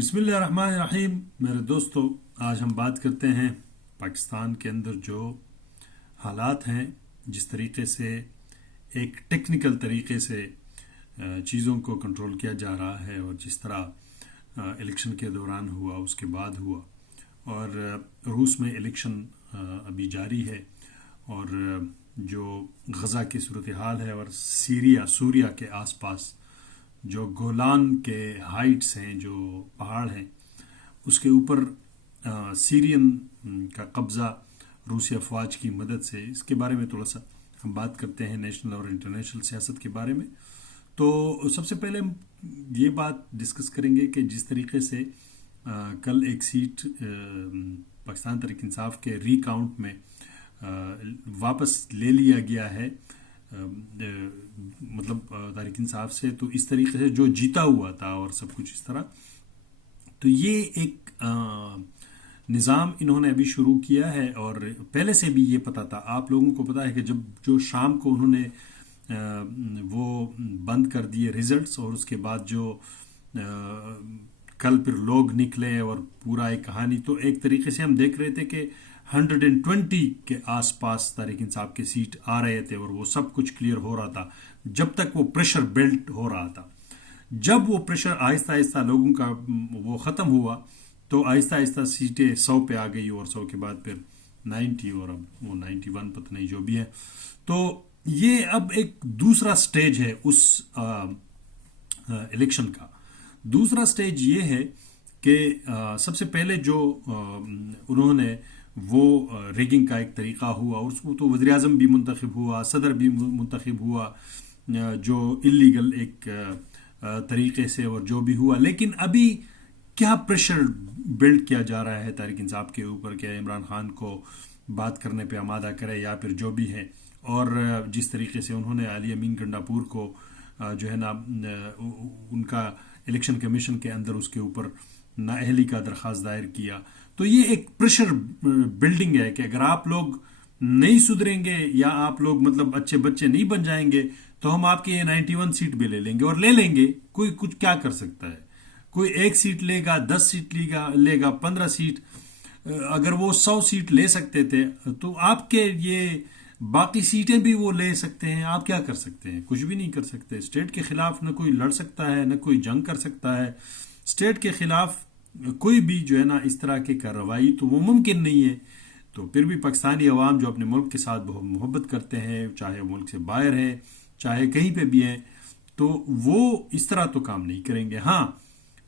बिस्मिल्लाहिर्रहमानिर्रहीम। मेरे दोस्तों, आज हम बात करते हैं पाकिस्तान के अंदर जो हालात हैं, जिस तरीके से एक टेक्निकल तरीके से चीज़ों को कंट्रोल किया जा रहा है और जिस तरह इलेक्शन के दौरान हुआ, उसके बाद हुआ, और रूस में इलेक्शन अभी जारी है, और जो गज़ा की सूरत हाल है और सूरिया के आसपास जो गोलान के हाइट्स हैं, जो पहाड़ हैं, उसके ऊपर सीरियन का कब्ज़ा रूसी अफवाज की मदद से, इसके बारे में थोड़ा सा हम बात करते हैं, नेशनल और इंटरनेशनल सियासत के बारे में। तो सबसे पहले हम ये बात डिस्कस करेंगे कि जिस तरीके से कल एक सीट पाकिस्तान तहरीक इंसाफ के रीकाउंट में वापस ले लिया गया है, मतलब तहरीक इंसाफ से, तो इस तरीके से जो जीता हुआ था और सब कुछ इस तरह, तो ये एक निज़ाम इन्होंने अभी शुरू किया है। और पहले से भी ये पता था, आप लोगों को पता है कि जब जो शाम को उन्होंने वो बंद कर दिए रिजल्ट्स, और उसके बाद जो कल फिर लोग निकले और पूरा एक कहानी, तो एक तरीके से हम देख रहे थे कि 120 के आसपास तहरीक इंसाफ के सीट आ रहे थे और वो सब कुछ क्लियर हो रहा था, जब तक वो प्रेशर बिल्ड हो रहा था। जब वो प्रेशर आहिस्ता आहिस्ता लोगों का वो ख़त्म हुआ, तो आहिस्ता आहिस्ता सीटें 100 पे आ गई, और 100 के बाद फिर 90, और अब वो 91 पता नहीं जो भी है। तो ये अब एक दूसरा स्टेज है उस इलेक्शन का। दूसरा स्टेज ये है कि सबसे पहले जो उन्होंने वो रिगिंग का एक तरीका हुआ, और उसको तो वज़ीर आज़म भी मुंतखब हुआ, सदर भी मुंतखब हुआ, जो इल्लीगल एक तरीके से, और जो भी हुआ। लेकिन अभी क्या प्रेशर बिल्ड किया जा रहा है तहरीक इंसाफ के ऊपर, क्या इमरान खान को बात करने पे आमादा करे या फिर जो भी है। और जिस तरीके से उन्होंने अली अमीन गंडापुर को जो है ना, उनका इलेक्शन कमीशन के अंदर उसके ऊपर नाअहली का दरख्वास्त दायर किया, तो ये एक प्रेशर बिल्डिंग है कि अगर आप लोग नहीं सुधरेंगे या आप लोग मतलब अच्छे बच्चे नहीं बन जाएंगे, तो हम आपके ये 91 सीट भी ले लेंगे, और ले लेंगे। कोई कुछ क्या कर सकता है? कोई 1 सीट लेगा, 10 सीट लेगा 15 सीट। अगर वो 100 सीट ले सकते थे, तो आपके ये बाकी सीटें भी वो ले सकते हैं। आप क्या कर सकते हैं? कुछ भी नहीं कर सकते। स्टेट के खिलाफ न कोई लड़ सकता है, न कोई जंग कर सकता है। स्टेट के खिलाफ कोई भी जो है ना इस तरह की कार्रवाई, तो वो मुमकिन नहीं है। तो फिर भी पाकिस्तानी अवाम जो अपने मुल्क के साथ बहुत मोहब्बत करते हैं, चाहे मुल्क से बाहर है, चाहे कहीं पे भी हैं, तो वो इस तरह तो काम नहीं करेंगे। हाँ,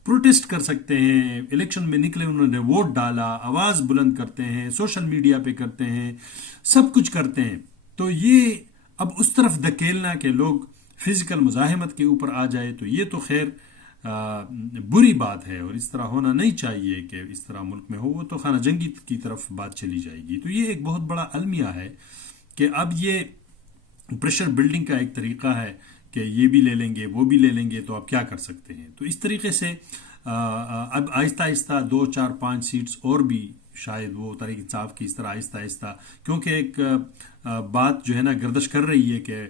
प्रोटेस्ट कर सकते हैं, इलेक्शन में निकले, उन्होंने वोट डाला, आवाज़ बुलंद करते हैं, सोशल मीडिया पे करते हैं, सब कुछ करते हैं। तो ये अब उस तरफ धकेलना कि लोग फिजिकल मुजाहिमत के ऊपर आ जाए, तो ये तो खैर बुरी बात है, और इस तरह होना नहीं चाहिए कि इस तरह मुल्क में हो। वो तो खाना जंगी की तरफ बात चली जाएगी। तो ये एक बहुत बड़ा अलमिया है कि अब ये प्रेशर बिल्डिंग का एक तरीका है कि ये भी ले लेंगे, वो भी ले लेंगे, तो आप क्या कर सकते हैं। तो इस तरीके से अब आहिस्ता आहिस्ता 2, 4, 5 सीट्स और भी शायद वो तहरीक इंसाफ की इस तरह आहिस्ता आहिस्ता, क्योंकि एक बात जो है ना गर्दिश कर रही है कि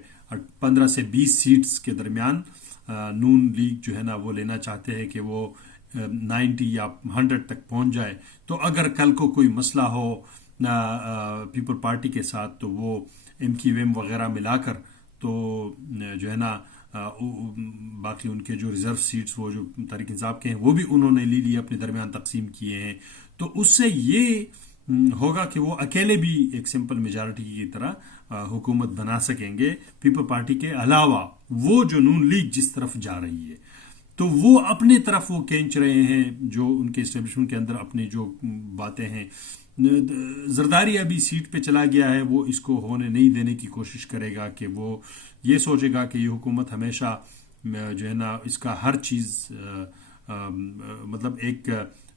15 से 20 सीट्स के दरमियान नून लीग जो है ना वो लेना चाहते हैं कि वो 90 या 100 तक पहुंच जाए। तो अगर कल को कोई मसला हो पीपल पार्टी के साथ, तो वो MQM वगैरह मिलाकर, तो जो है ना बाकी उनके जो रिजर्व सीट्स वो जो तहरीक इंसाफ के हैं, वो भी उन्होंने ले लिए, अपने दरमियान तकसीम किए हैं। तो उससे ये होगा कि वो अकेले भी एक सिंपल मेजॉरिटी की तरह हुकूमत बना सकेंगे, पीपल पार्टी के अलावा। वो जो नून लीग जिस तरफ जा रही है, तो वो अपने तरफ वो खींच रहे हैं, जो उनके इस्टेब्लिशमेंट के अंदर अपनी जो बातें हैं। जरदारी अभी सीट पे चला गया है, वो इसको होने नहीं देने की कोशिश करेगा, कि वो ये सोचेगा कि ये हुकूमत हमेशा जो है ना इसका हर चीज़ मतलब एक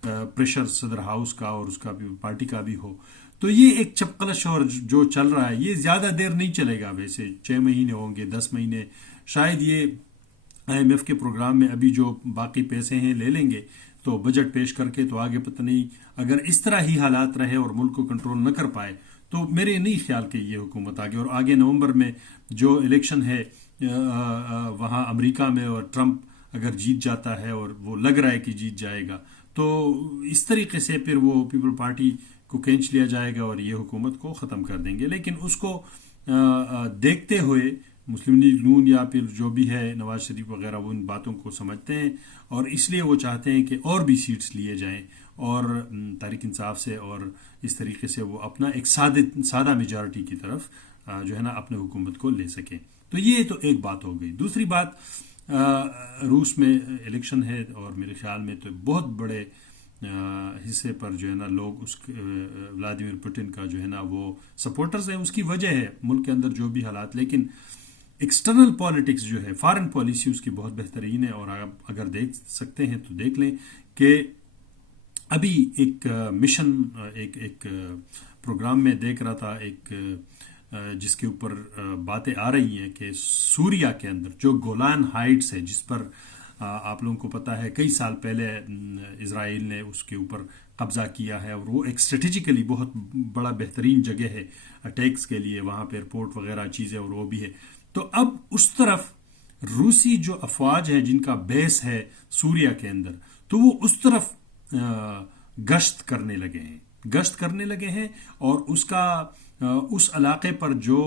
प्रेशर सदर हाउस का और उसका भी, पार्टी का भी हो। तो ये एक चपकलश और जो चल रहा है, ये ज़्यादा देर नहीं चलेगा। वैसे 6 महीने होंगे, 10 महीने शायद। ये IMF के प्रोग्राम में अभी जो बाकी पैसे हैं ले लेंगे, तो बजट पेश करके, तो आगे पता नहीं, अगर इस तरह ही हालात रहे और मुल्क को कंट्रोल न कर पाए, तो मेरे नहीं ख्याल कि ये हुकूमत आगे। और आगे नवंबर में जो इलेक्शन है वहाँ अमेरिका में, और ट्रंप اگر جیت جاتا ہے اور وہ لگ رہا ہے کہ جیت جائے گا تو اس طریقے سے پھر وہ پیپل پارٹی کو کھینچ لیا جائے گا اور یہ حکومت کو ختم کر دیں گے. لیکن اس کو دیکھتے ہوئے مسلم لیگ نون یا پھر جو بھی ہے نواز شریف وغیرہ وہ ان باتوں کو سمجھتے ہیں اور اس لیے وہ چاہتے ہیں کہ اور بھی سیٹس لیے جائیں اور تحریک انصاف سے اور اس طریقے سے وہ اپنا ایک سادہ میجارٹی کی طرف جو ہے نا اپنے حکومت کو لے سکیں. تو یہ تو ایک بات ہو گئی. دوسری بات روس میں الیکشن ہے اور میرے خیال میں تو بہت بڑے حصے پر جو ہے نا لوگ اس ولادیمیر پوٹن کا جو ہے نا وہ سپورٹرز ہیں. اس کی وجہ ہے ملک کے اندر جو بھی حالات, لیکن ایکسٹرنل پالیٹکس جو ہے فارن پالیسی اس کی بہت بہترین ہے. اور آپ اگر دیکھ سکتے ہیں تو دیکھ لیں کہ ابھی ایک مشن ایک پروگرام میں دیکھ رہا تھا ایک جس کے اوپر باتیں آ رہی ہیں کہ سوریا کے اندر جو گولان ہائٹس ہے جس پر آپ لوگوں کو پتہ ہے کئی سال پہلے اسرائیل نے اس کے اوپر قبضہ کیا ہے اور وہ ایک اسٹریٹجیکلی بہت بڑا بہترین جگہ ہے اٹیکس کے لیے, وہاں پہ ایئرپورٹ وغیرہ چیزیں اور وہ بھی ہے. تو اب اس طرف روسی جو افواج ہے جن کا بیس ہے سوریا کے اندر تو وہ اس طرف گشت کرنے لگے ہیں اور اس علاقے پر جو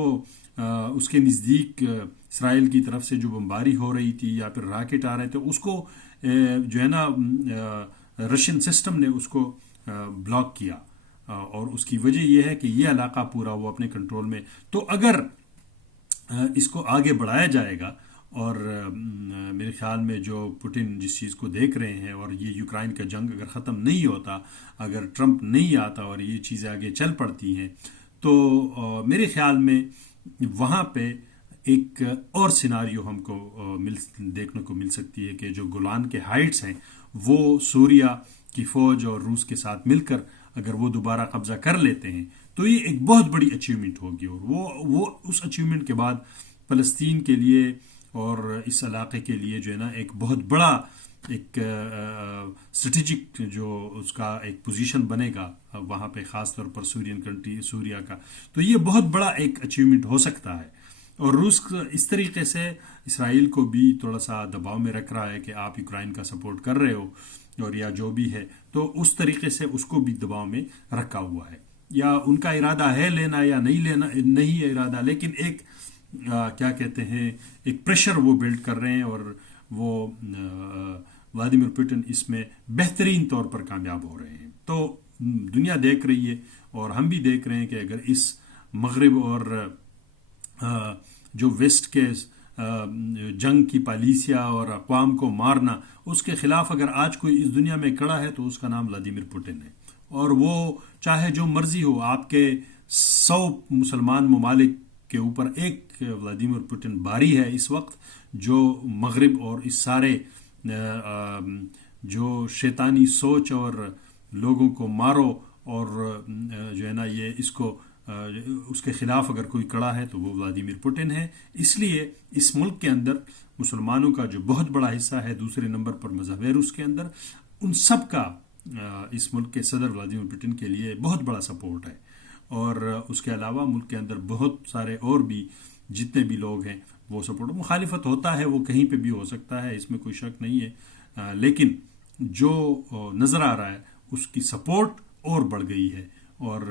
اس کے نزدیک اسرائیل کی طرف سے جو بمباری ہو رہی تھی یا پھر راکٹ آ رہے تھے اس کو جو ہے نا رشین سسٹم نے اس کو بلاک کیا اور اس کی وجہ یہ ہے کہ یہ علاقہ پورا وہ اپنے کنٹرول میں. تو اگر اس کو آگے بڑھایا جائے گا اور میرے خیال میں جو پوٹن جس چیز کو دیکھ رہے ہیں اور یہ یوکرائن کا جنگ اگر ختم نہیں ہوتا, اگر ٹرمپ نہیں آتا اور یہ چیزیں آگے چل پڑتی ہیں تو میرے خیال میں وہاں پہ ایک اور سیناریو ہم کو دیکھنے کو مل سکتی ہے کہ جو گولان کے ہائٹس ہیں وہ سوریا کی فوج اور روس کے ساتھ مل کر اگر وہ دوبارہ قبضہ کر لیتے ہیں تو یہ ایک بہت بڑی اچیومنٹ ہوگی. اور وہ اس اچیومنٹ کے بعد فلسطین کے لیے اور اس علاقے کے لیے جو ہے نا ایک بہت بڑا ایک اسٹریٹجک جو اس کا ایک پوزیشن بنے گا وہاں پہ, خاص طور پر سورین کنٹری سوریا کا. تو یہ بہت بڑا ایک اچیومنٹ ہو سکتا ہے. اور روس اس طریقے سے اسرائیل کو بھی تھوڑا سا دباؤ میں رکھ رہا ہے کہ آپ یوکرائن کا سپورٹ کر رہے ہو اور یا جو بھی ہے, تو اس طریقے سے اس کو بھی دباؤ میں رکھا ہوا ہے. یا ان کا ارادہ ہے لینا یا نہیں ہے ارادہ, لیکن ایک کیا کہتے ہیں ایک پریشر وہ بلڈ کر رہے ہیں اور وہ ولادیمیر پوٹن اس میں بہترین طور پر کامیاب ہو رہے ہیں. تو دنیا دیکھ رہی ہے اور ہم بھی دیکھ رہے ہیں کہ اگر اس مغرب اور جو ویسٹ کے جنگ کی پالیسیا اور اقوام کو مارنا اس کے خلاف اگر آج کوئی اس دنیا میں کھڑا ہے تو اس کا نام ولادیمیر پوٹن ہے. اور وہ چاہے جو مرضی ہو, آپ کے 100 مسلمان ممالک کے اوپر ایک ولادیمیر پوٹن باری ہے اس وقت جو مغرب اور اس سارے جو شیطانی سوچ اور لوگوں کو مارو اور جو ہے نا یہ اس کو اس کے خلاف اگر کوئی کڑا ہے تو وہ ولادیمیر پوٹن ہے. اس لیے اس ملک کے اندر مسلمانوں کا جو بہت بڑا حصہ ہے, دوسرے نمبر پر مذہب ہے روس کے اندر, ان سب کا اس ملک کے صدر ولادیمیر پوٹن کے لیے بہت بڑا سپورٹ ہے. اور اس کے علاوہ ملک کے اندر بہت سارے اور بھی جتنے بھی لوگ ہیں وہ سپورٹ, مخالفت ہوتا ہے وہ کہیں پہ بھی ہو سکتا ہے, اس میں کوئی شک نہیں ہے, لیکن جو نظر آ رہا ہے اس کی سپورٹ اور بڑھ گئی ہے اور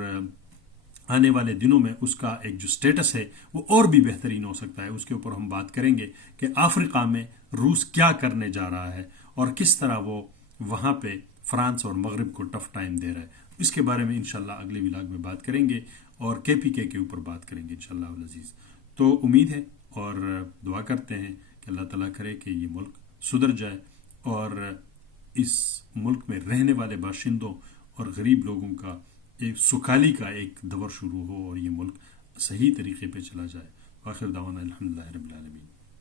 آنے والے دنوں میں اس کا ایک جو سٹیٹس ہے وہ اور بھی بہترین ہو سکتا ہے. اس کے اوپر ہم بات کریں گے کہ افریقہ میں روس کیا کرنے جا رہا ہے اور کس طرح وہ وہاں پہ فرانس اور مغرب کو ٹف ٹائم دے رہا ہے. اس کے بارے میں انشاءاللہ اگلے ولاگ میں بات کریں گے اور KPK کے اوپر بات کریں گے انشاءاللہ العزیز. تو امید ہے اور دعا کرتے ہیں کہ اللہ تعالیٰ کرے کہ یہ ملک سدھر جائے اور اس ملک میں رہنے والے باشندوں اور غریب لوگوں کا ایک سکھالی کا ایک دور شروع ہو اور یہ ملک صحیح طریقے پہ چلا جائے. آخر دعوانا الحمدللہ رب العالمین.